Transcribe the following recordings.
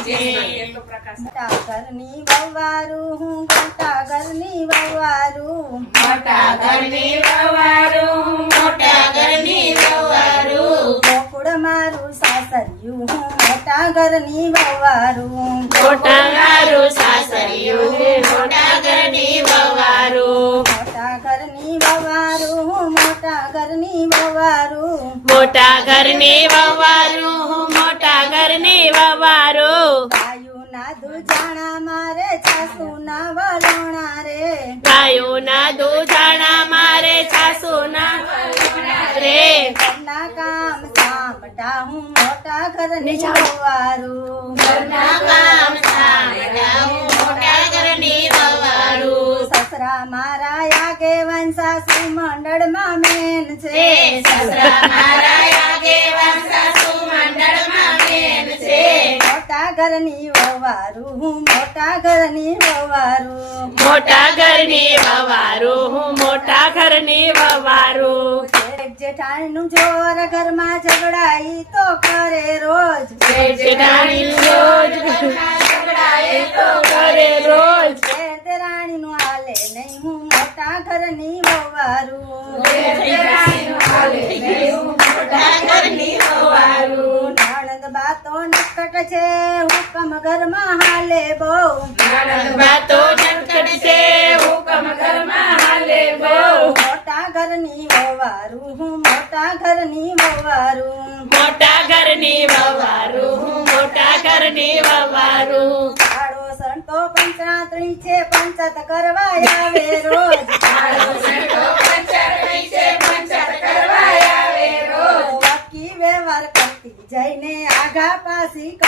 મોટા ઘરની વવારું હું મોટા ઘરની વવારું મોટા ઘરની વવારું મોટા ઘરની વવારું ગોકુળ મારું સાસરિયું હું મોટા ઘરની વવારું મોટા મારું સાસરિયું મોટા ઘરની વવારું મોટા ઘરની વવારું હું મોટા ઘરની વવારું મોટા ઘરની વવારું મોટા ઘરની વવારું ગાયુના દૂધાણા મારે સાસુના વલોણા રે ગાયોના દૂધાણા મારે સાસુના રે ઘરના કામ સાંભળતા હું મોટા ઘરની વવારું ઘરના કામ સાંભળાવું મોટા ઘરની વવારું સસરા મારા આગેવાન સાસુ મંડળમાં મેન છે સસરા મારા આગેવાન સાસુ મંડળમાં બેન છે મોટા ઘરની વવારું હું મોટા ઘરની વવારું મોટા ઘરની વવારું મોટા ઘરની વવારું જેઠાણીનું જોર ઘરમાં ઝઘડાઈ તો કરે રોજ જેઠાણીનું રોજ ઝઘડાએ તો કરે રોજ રાણીનું હાલે નહીં હું મોટા ઘરની વવારું જેઠાણીનું હાલે નહીં હું મોટા ઘરની વવારું નણંદ બાતો નકટ છે હુકમ ઘરમાં હાલે બહુ નણંદ બાતો નટખટ છે હુકમ ઘરમાં હાલે બહુ મોટા ઘરની વવારું હું મોટા ઘરની વવારું મોટા ઘરની વવારું મોટા ઘરની વવારું કાળો સંતો પંચાતણી છે પંચાત કરવા આવે રોજ વાકી વ્યવહાર કરતી જઈને આઘા પાસી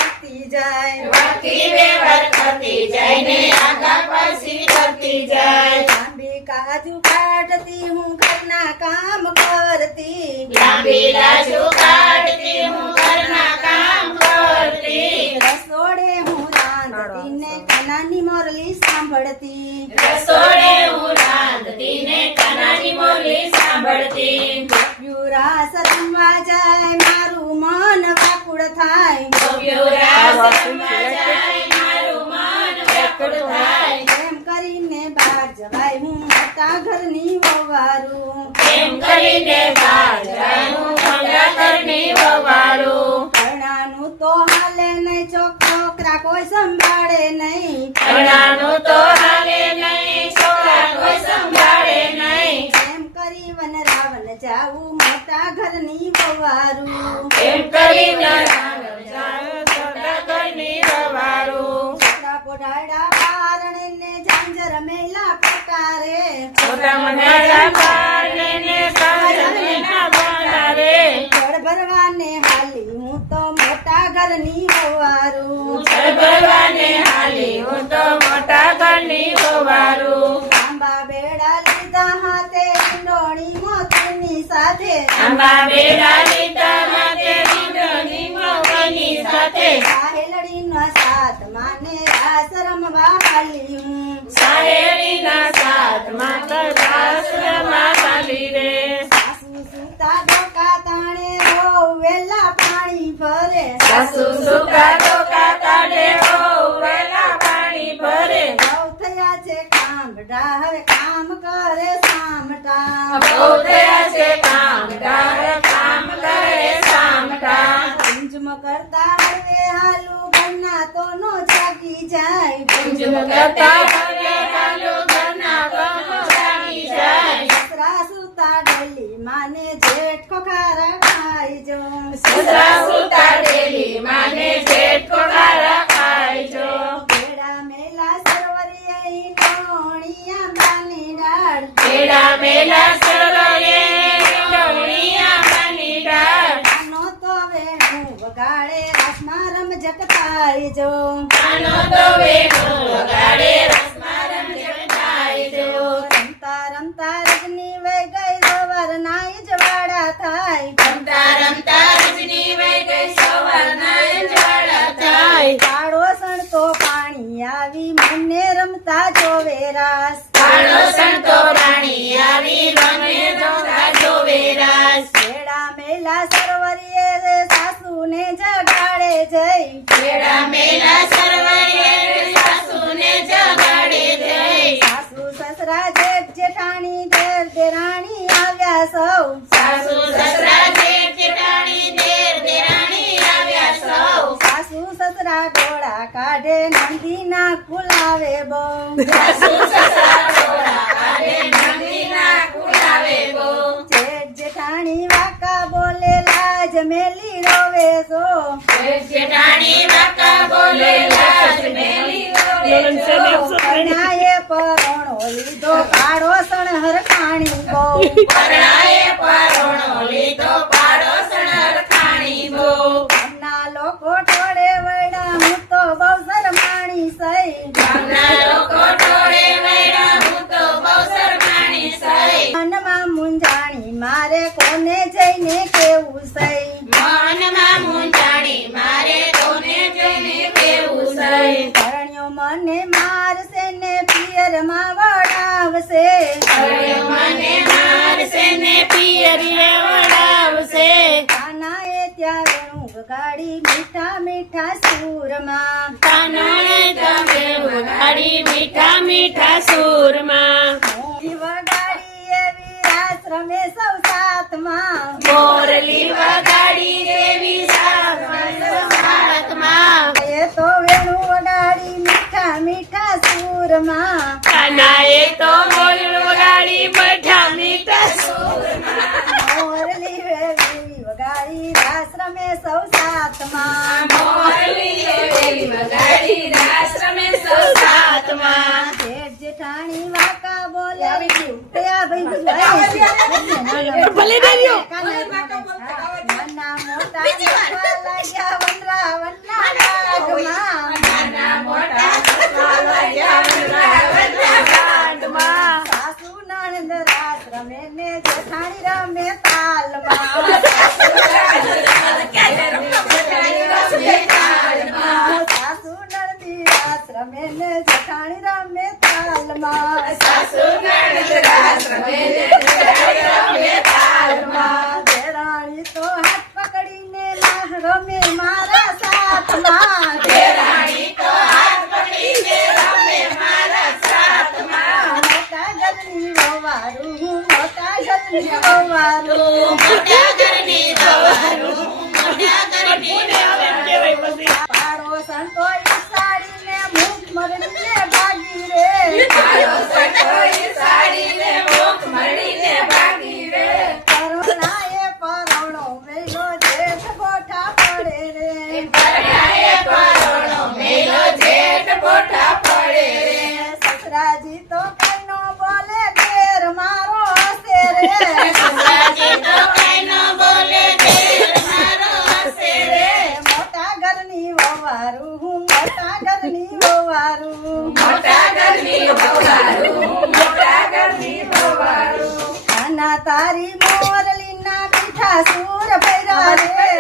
કરતી જાય લાંબી કાજુ કાઢતી હું ઘરના કામ કરતી રસોડે હું રાંધતી ને કાનાની મોરલી સાંભળતી રાસ રમવા જાય મારું મન વાકુડ થાય એમ કરીને બહાર જવાય હું મોટા ઘરની વવારું ઘરણાનું તો હાલે નહીં છોકરા કોઈ સંભાળે નહીં એમ કરી વન રાવણ જાવું મોટા ઘરની વવારું છોકરા પોઢાડા પારણે ને ઝાંઝર મેલા પટારે જળ ભરવાને હાલી હું તો મોટા ઘરની વવારું આંબા બેડા લીધા હાથે ઈંડોળી મોતની સાથે સાહેલડીનો સાથ માને રાસ રમવા હાલી હું સાસુ સુતા ડોકા તાણે બહુ વેલા પાણી ભરે સાસુ સુકા ડોકા તાડે વેલા પાણી ભરે બહુ થયા છે કામડા હવે કામ કરે સામટા બહુ થયા છે કામ કરે સામટા ગુંજમ કરતા હવે હાલું ઘરના તો નો જાગી જાય ગુંજમ કરતા હવે હાલો ઘરના કામ જાગી જાય સસરા સુતા ડેલી માને જેઠ ખોખારા ખાઈ જો સસરા સુતા ડેલી માને જેઠ ખોખારા ખાઈ જો બેડા મેલા સરવરીએ ઈંડોળિયા બાની ડાળ બેડા મેલા સરોએ ડોળિયા બની ડાળ આનો તો વેણું વગાડે રાસમાં રમઝટ થાય જો આનો તો વેણો વગાડે રસમાં રમઝટ થાય જો રમતા રમતા રજની વહી ગઈ સવારના જવાડા થાય રમતા રજની વહી ગઈ સવારના જ્વાળા થાય કાળો સણતો પાણી આવી મને રમતા જોવે રાસ કાળો સંતો રાણી આવી મને રમતા જોવે રાસ બેડા મેલા સરવરીએ સાસુને જગાડે જઈ તેડા મેલા સરવૈયે સાસુને જગાડે જઈ સાસુ સસરા જેઠ જેઠાણી દેર દેરાણી આવ્યા સૌ સાસુ સસરા જેઠ જેઠાણી દેર દેરાણી આવ્યા સૌ સાસુ સસરા ડોળા કાઢે નંદીના ફુલાવે બહુ સાસુ સસરા ડોળા કાઢે નંદીના કુલાવે બહુ જેઠ જેઠાણી વાકા બોલે લાજ મેલી રોવે સો જેઠાણી વાકા બોલે લાજ મેલી રોવે છો. પરણાએ પરણો લીધો કાળો સણહર ખાણી બહુ પરણાએ પરોણો લીધો પાડો સણર ખાણી બહુ ગામના લોકો ટોળે વળ્યા હું તો બહુ શરમાણી સઈ ગામના લોકો ટોળે વળ્યા હું તો બહુ શરમાણી સઈ મનમાં મુંજાણી મારે કોને જઈને કેવું સઈ મનમાં મૂંઝાણી મારે કોને જઈને કેવું સઈ પરણ્યો મને મારશે ને પિયરમાં વડાવશે હરિયો મને મારશે ને પિયરીએ વળાવશે કાનાએ ત્યાં વેણું વગાડી મીઠા મીઠા સૂરમાં કાનણે તમે વગાડી મીઠા મીઠા સૂરમાં મોતી વગાડી એવી રાસ રમે સૌ સાથમાં મોરલી વગાડી દેવી સાતમાં એ તો વેણું વગાડી મીઠા મીઠા સૂરમાં કાનાએ તો મોરલ વગાડી મીઠા મીઠા સૂરમાં મોરલી વેવી વગાડી રાસ રમે સૌ સાથમાં મોરલી દેવી વગાડી રાસ રમે સૌ સાતમાં જેઠ જેઠાણી વાકા બોલે તે આ ભાઈ ભલે ડર્યો. મના મોટા નાખવા લાગ્યા વનરા વનના નાગમાં. નાના મોટા સસરા લાગ્યા વનરા ગાંઠમાં. સાસુ નણંદ રાસ રમે ને જેઠાણી રમે તાલમાં. સાસુ નણંદી રાસ રમે ને જેઠાણી રમે તાલમાં. સાસુ નણંદ રાસ રમે ને જેઠાણી રમે તાલમાં. દેરાણી તો હાથ પકડીને ના રમે મારા સાથમાં. દેરાણી તો હાથ પકડીને રમે મારા સાથમાં. મોટા ઘરની વવારું મોટા ઘરની વવારું મોટા ઘરની વવારું, મોટા ઘરની વવારું. પાડોશણ તો ઈસાડીને મુખ મરડીને ભાગી રે. પાડોશી સાડીને મુખ મળીને ભાગી રે. કરુણાએ પરણો વેલો જેઠ ગોઠા પડે રે. પરણાએ પરોણો મેલો જેઠ બોઠા પડે રે. સસરાજી તો કઈ નો બોલે દેર મારો હસે રે. સસરાજી તો કાંઈ ન બોલે દેર મારો હસે રે. મોટા ઘરની વવારું મોટા ઘરની વવારું મોટા ઘરની વવારું, મોટા ઘરની વવારું. આના તારી મોરલીના મીઠા સૂર ભૈરા રે.